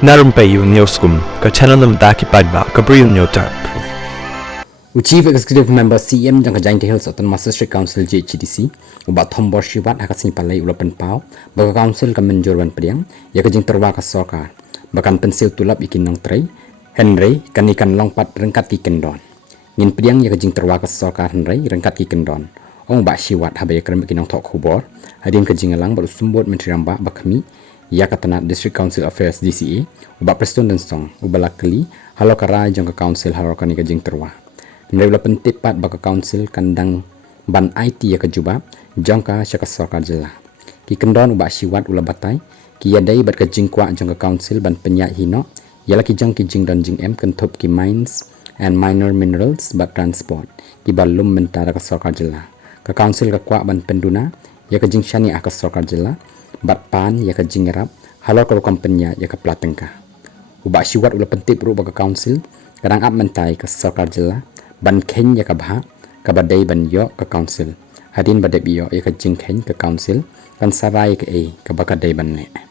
Na Rympei U ka channel nabynta paidbah Bri U Hynñiewtrep. Chief Executive Member CEM jang Giant Hills Autonomous District Council JHADC ubat thombor shiwat hakasin palai ulapan pau baka council ka menjurwan pdiang ya ka jing terwa ka Sorkar bakan pensil tulop ikin nong trei Henry kanikan longpat ryngkat ki kyndon ngin pdiang ya ka jing terwa ka Sorkar Henry ryngkat ki kyndon ong ba shiwat habaya krem ikin nong thok khubor hadin ka jing alang baru sumbot menteri ramba bakmi ya katana District Council Affairs DCA ubat preston dan song ubalakli halo kara jang ka council halo ka ni ka jing terwa Mereka pentepat baka council kandang ban IT ya kejubab jangka syaka Sorkar jela. Ki kyndon ubak siwat ula batai ki yadai bat kejing kwah jangka council ban penyak hino yala ki jang ki jing don jing M kentup ki mines and minor minerals bat transport ki balum mentara ka Sorkar jela. Ka council ka kwah ban penduna ya ka jing shani ka Sorkar jela bat pan ya ka jing rap halo ka kompenya ya ka platengka. Ubak siwat ula pentip ru baka council kadang ap mentai ka Sorkar jela ban khen ya ka bha ka badai ban yo ka council hadin badai yo ya ka jing khen ka council kan sarai ka e ka bakadai ban ne